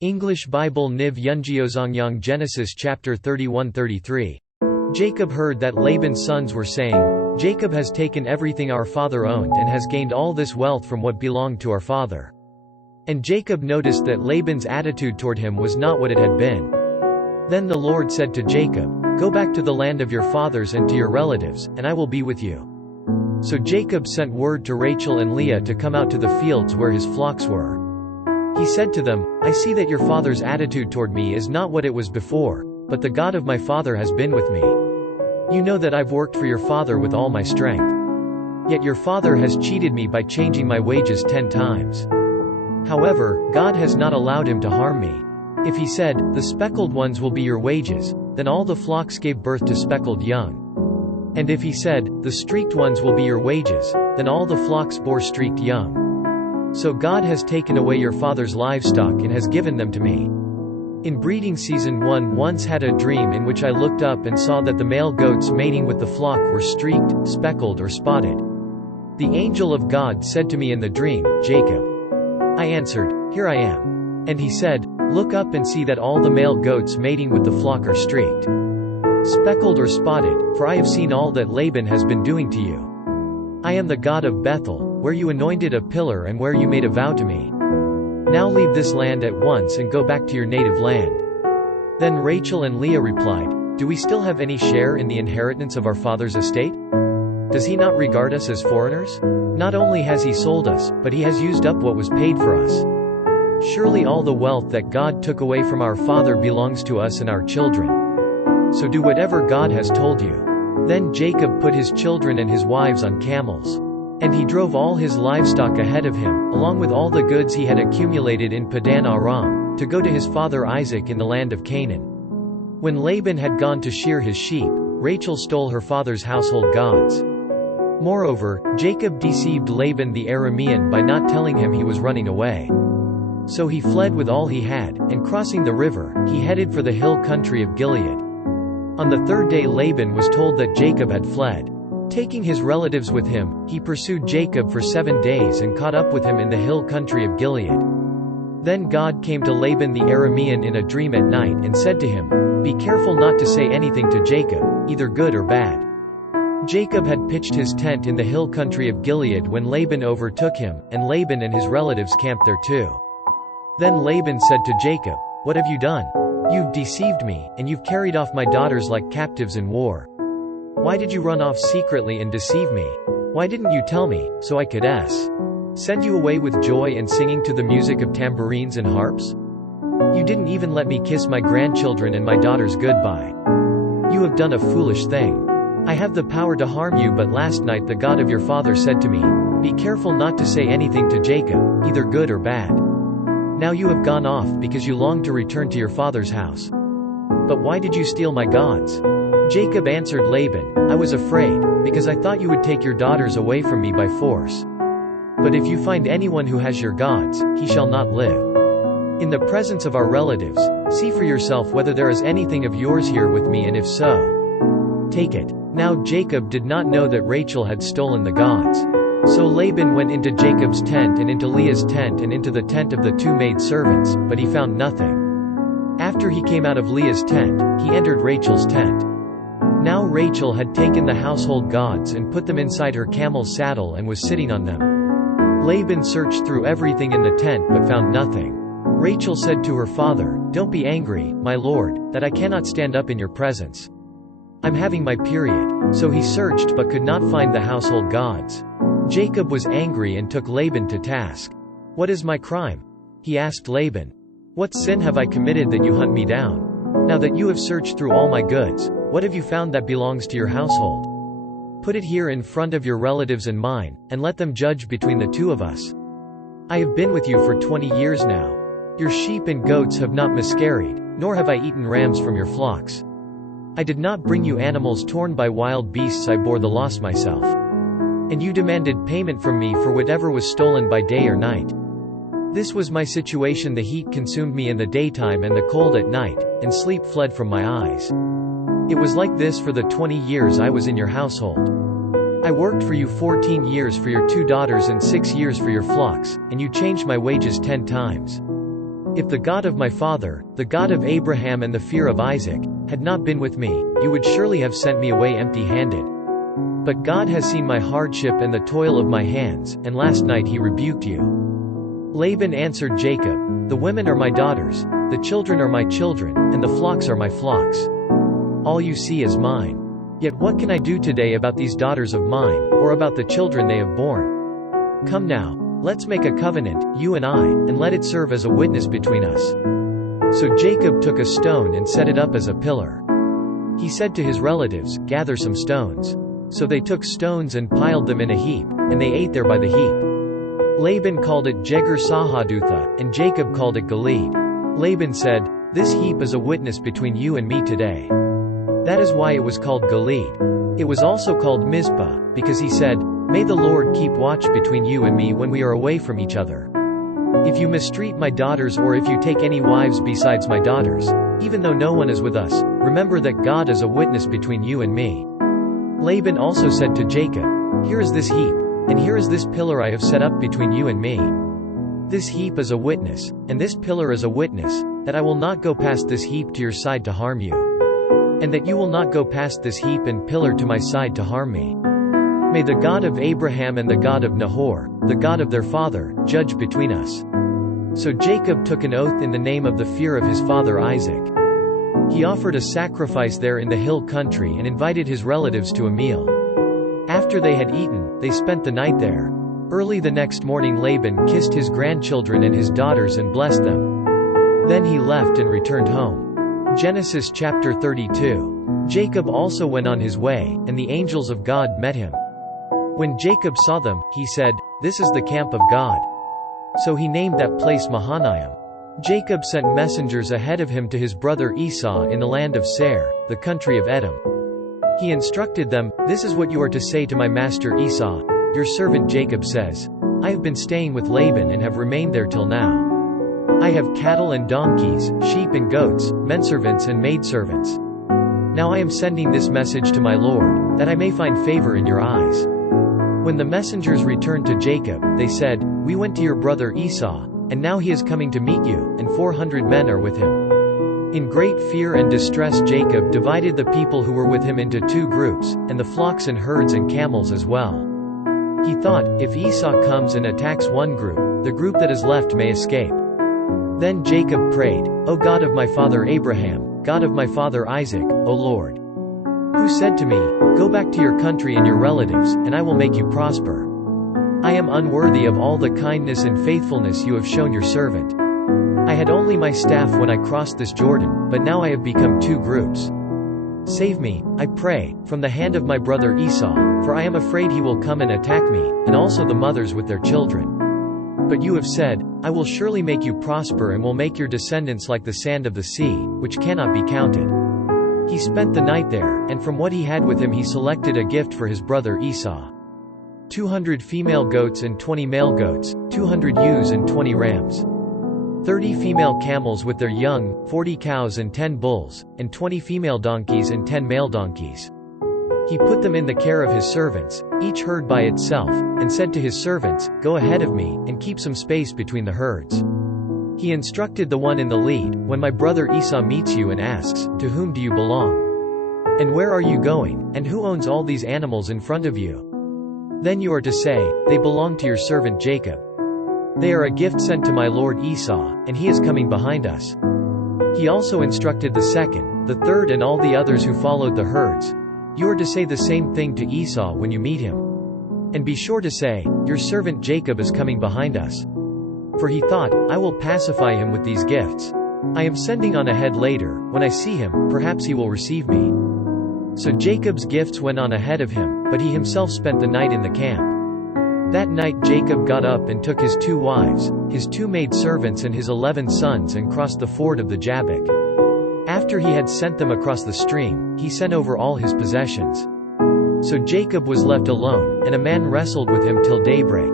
English Bible Niv Yunjiozongyang Genesis chapter 31-33. Jacob heard that Laban's sons were saying, "Jacob has taken everything our father owned and has gained all this wealth from what belonged to our father." And Jacob noticed that Laban's attitude toward him was not what it had been. Then the Lord said to Jacob, "Go back to the land of your fathers and to your relatives, and I will be with you." So Jacob sent word to Rachel and Leah to come out to the fields where his flocks were. He said to them, "I see that your father's attitude toward me is not what it was before, but the God of my father has been with me. You know that I've worked for your father with all my strength. Yet your father has cheated me by changing my wages 10 times. However, God has not allowed him to harm me. If he said, 'The speckled ones will be your wages,' then all the flocks gave birth to speckled young. And if he said, 'The streaked ones will be your wages,' then all the flocks bore streaked young. So God has taken away your father's livestock and has given them to me. In breeding season 1 once had a dream in which I looked up and saw that the male goats mating with the flock were streaked, speckled or spotted. The angel of God said to me in the dream, 'Jacob.' I answered, 'Here I am.' And he said, 'Look up and see that all the male goats mating with the flock are streaked, speckled or spotted, for I have seen all that Laban has been doing to you. I am the God of Bethel, where you anointed a pillar and where you made a vow to me. Now leave this land at once and go back to your native land.' Then Rachel and Leah replied, 'Do we still have any share in the inheritance of our father's estate? Does he not regard us as foreigners? Not only has he sold us, but he has used up what was paid for us. Surely all the wealth that God took away from our father belongs to us and our children. So do whatever God has told you.' Then Jacob put his children and his wives on camels. And he drove all his livestock ahead of him, along with all the goods he had accumulated in Padan Aram, to go to his father Isaac in the land of Canaan. When Laban had gone to shear his sheep, Rachel stole her father's household gods. Moreover, Jacob deceived Laban the Aramean by not telling him he was running away. So he fled with all he had, and crossing the river, he headed for the hill country of Gilead. On the 3rd day Laban was told that Jacob had fled. Taking his relatives with him, he pursued Jacob for 7 days and caught up with him in the hill country of Gilead. Then God came to Laban the Aramean in a dream at night and said to him, "Be careful not to say anything to Jacob, either good or bad." Jacob had pitched his tent in the hill country of Gilead when Laban overtook him, and Laban and his relatives camped there too. Then Laban said to Jacob, "What have you done? You've deceived me, and you've carried off my daughters like captives in war. Why did you run off secretly and deceive me? Why didn't you tell me, so I could send you away with joy and singing to the music of tambourines and harps? You didn't even let me kiss my grandchildren and my daughters goodbye. You have done a foolish thing. I have the power to harm you, but last night the God of your father said to me, 'Be careful not to say anything to Jacob, either good or bad.' Now you have gone off because you long to return to your father's house. But why did you steal my gods?" Jacob answered Laban, "I was afraid, because I thought you would take your daughters away from me by force. But if you find anyone who has your gods, he shall not live. In the presence of our relatives, see for yourself whether there is anything of yours here with me, and if so, take it." Now Jacob did not know that Rachel had stolen the gods. So Laban went into Jacob's tent and into Leah's tent and into the tent of the 2 maidservants, but he found nothing. After he came out of Leah's tent, he entered Rachel's tent. Now Rachel had taken the household gods and put them inside her camel's saddle and was sitting on them. Laban searched through everything in the tent but found nothing. Rachel said to her father, "Don't be angry, my lord, that I cannot stand up in your presence. I'm having my period." So he searched but could not find the household gods. Jacob was angry and took Laban to task. "What is my crime?" he asked Laban. "What sin have I committed that you hunt me down? Now that you have searched through all my goods, what have you found that belongs to your household? Put it here in front of your relatives and mine, and let them judge between the 2 of us. I have been with you for 20 years now. Your sheep and goats have not miscarried, nor have I eaten rams from your flocks. I did not bring you animals torn by wild beasts, I bore the loss myself. And you demanded payment from me for whatever was stolen by day or night. This was my situation. The heat consumed me in the daytime and the cold at night, and sleep fled from my eyes. It was like this for the 20 years I was in your household. I worked for you 14 years for your 2 daughters and 6 years for your flocks, and you changed my wages 10 times. If the God of my father, the God of Abraham and the fear of Isaac, had not been with me, you would surely have sent me away empty-handed. But God has seen my hardship and the toil of my hands, and last night he rebuked you." Laban answered Jacob, "The women are my daughters, the children are my children, and the flocks are my flocks. All you see is mine. Yet what can I do today about these daughters of mine, or about the children they have borne? Come now, let's make a covenant, you and I, and let it serve as a witness between us." So Jacob took a stone and set it up as a pillar. He said to his relatives, "Gather some stones." So they took stones and piled them in a heap, and they ate there by the heap. Laban called it Jegar-Sahadutha, and Jacob called it Gilead. Laban said, "This heap is a witness between you and me today." That is why it was called Gilead. It was also called Mizpah, because he said, "May the Lord keep watch between you and me when we are away from each other. If you mistreat my daughters or if you take any wives besides my daughters, even though no one is with us, remember that God is a witness between you and me." Laban also said to Jacob, "Here is this heap, and here is this pillar I have set up between you and me. This heap is a witness, and this pillar is a witness, that I will not go past this heap to your side to harm you, and that you will not go past this heap and pillar to my side to harm me. May the God of Abraham and the God of Nahor, the God of their father, judge between us." So Jacob took an oath in the name of the fear of his father Isaac. He offered a sacrifice there in the hill country and invited his relatives to a meal. After they had eaten, they spent the night there. Early the next morning Laban kissed his grandchildren and his daughters and blessed them. Then he left and returned home. Genesis chapter 32. Jacob also went on his way, and the angels of God met him. When Jacob saw them, he said, "This is the camp of God." So he named that place Mahanaim. Jacob sent messengers ahead of him to his brother Esau in the land of Seir, the country of Edom. He instructed them, "This is what you are to say to my master Esau. Your servant Jacob says, I have been staying with Laban and have remained there till now. I have cattle and donkeys, sheep and goats, menservants and maidservants. Now I am sending this message to my Lord, that I may find favor in your eyes." When the messengers returned to Jacob, they said, "We went to your brother Esau, and now he is coming to meet you, and 400 men are with him." In great fear and distress Jacob divided the people who were with him into 2 groups, and the flocks and herds and camels as well. He thought, if Esau comes and attacks one group, the group that is left may escape. Then Jacob prayed, "O God of my father Abraham, God of my father Isaac, O Lord, who said to me, 'Go back to your country and your relatives, and I will make you prosper.' I am unworthy of all the kindness and faithfulness you have shown your servant. I had only my staff when I crossed this Jordan, but now I have become 2 groups. Save me, I pray, from the hand of my brother Esau, for I am afraid he will come and attack me, and also the mothers with their children. But you have said, I will surely make you prosper and will make your descendants like the sand of the sea, which cannot be counted." He spent the night there, and from what he had with him he selected a gift for his brother Esau. 200 female goats and 20 male goats, 200 ewes and 20 rams. 30 female camels with their young, 40 cows and 10 bulls, and 20 female donkeys and 10 male donkeys. He put them in the care of his servants, each herd by itself, and said to his servants, "Go ahead of me, and keep some space between the herds." He instructed the one in the lead, "When my brother Esau meets you and asks, 'To whom do you belong? And where are you going, and who owns all these animals in front of you?' Then you are to say, 'They belong to your servant Jacob. They are a gift sent to my lord Esau, and he is coming behind us.'" He also instructed the second, the third and all the others who followed the herds, "You are to say the same thing to Esau when you meet him. And be sure to say, 'Your servant Jacob is coming behind us.'" For he thought, "I will pacify him with these gifts. I am sending on ahead later, when I see him, perhaps he will receive me." So Jacob's gifts went on ahead of him, but he himself spent the night in the camp. That night Jacob got up and took his 2 wives, his 2 maidservants and his 11 sons and crossed the ford of the Jabbok. After he had sent them across the stream, he sent over all his possessions. So Jacob was left alone, and a man wrestled with him till daybreak.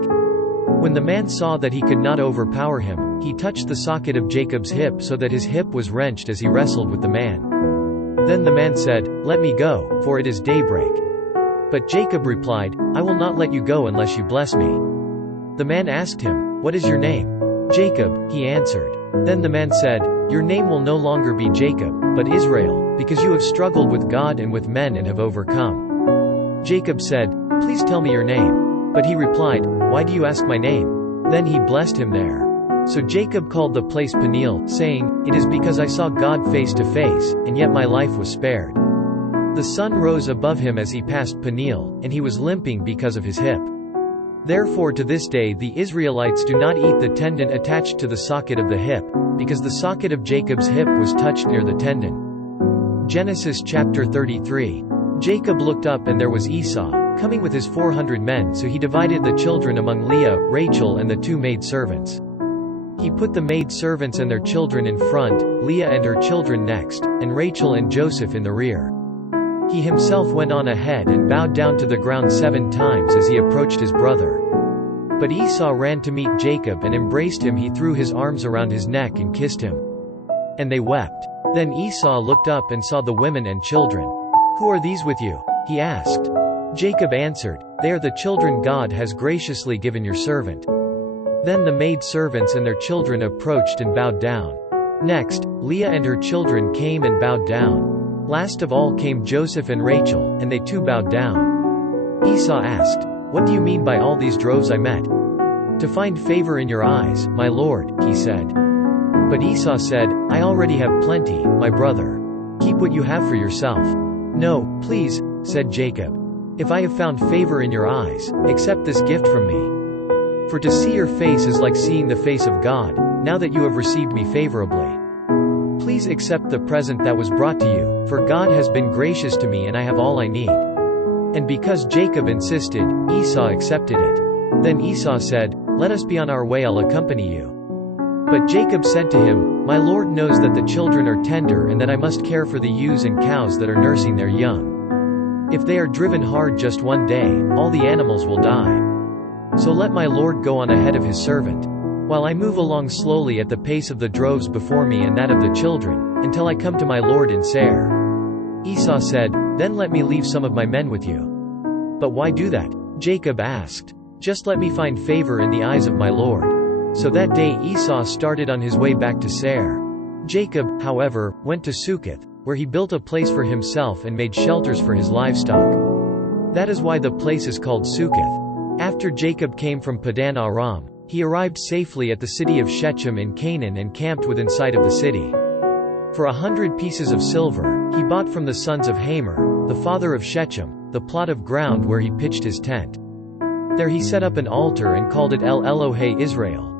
When the man saw that he could not overpower him, he touched the socket of Jacob's hip so that his hip was wrenched as he wrestled with the man. Then the man said, "Let me go, for it is daybreak." But Jacob replied, "I will not let you go unless you bless me." The man asked him, "What is your name?" "Jacob," he answered. Then the man said, "Your name will no longer be Jacob, but Israel, because you have struggled with God and with men and have overcome." Jacob said, "Please tell me your name." But he replied, "Why do you ask my name?" Then he blessed him there. So Jacob called the place Peniel, saying, "It is because I saw God face to face, and yet my life was spared." The sun rose above him as he passed Peniel, and he was limping because of his hip. Therefore to this day the Israelites do not eat the tendon attached to the socket of the hip, because the socket of Jacob's hip was touched near the tendon. Genesis chapter 33. Jacob looked up and there was Esau, coming with his 400 men, so he divided the children among Leah, Rachel and the 2 maidservants. He put the maidservants and their children in front, Leah and her children next, and Rachel and Joseph in the rear. He himself went on ahead and bowed down to the ground 7 times as he approached his brother. But Esau ran to meet Jacob and embraced him. He threw his arms around his neck and kissed him. And they wept. Then Esau looked up and saw the women and children. "Who are these with you?" he asked. Jacob answered, "They are the children God has graciously given your servant." Then the maidservants and their children approached and bowed down. Next, Leah and her children came and bowed down. Last of all came Joseph and Rachel, and they too bowed down. Esau asked, "What do you mean by all these droves I met?" "To find favor in your eyes, my lord," he said. But Esau said, "I already have plenty, my brother. Keep what you have for yourself." "No, please," said Jacob. "If I have found favor in your eyes, accept this gift from me. For to see your face is like seeing the face of God, now that you have received me favorably. Please accept the present that was brought to you, for God has been gracious to me and I have all I need." And because Jacob insisted, Esau accepted it. Then Esau said, "Let us be on our way, I'll accompany you." But Jacob said to him, "My lord knows that the children are tender and that I must care for the ewes and cows that are nursing their young. If they are driven hard just one day, all the animals will die. So let my lord go on ahead of his servant, while I move along slowly at the pace of the droves before me and that of the children, until I come to my lord in Seir." Esau said, "Then let me leave some of my men with you." "But why do that?" Jacob asked. "Just let me find favor in the eyes of my lord." So that day Esau started on his way back to Seir. Jacob, however, went to Succoth, where he built a place for himself and made shelters for his livestock. That is why the place is called Succoth. After Jacob came from Padan Aram, he arrived safely at the city of Shechem in Canaan and camped within sight of the city. For 100 pieces of silver, he bought from the sons of Hamor, the father of Shechem, the plot of ground where he pitched his tent. There he set up an altar and called it El Elohe Israel.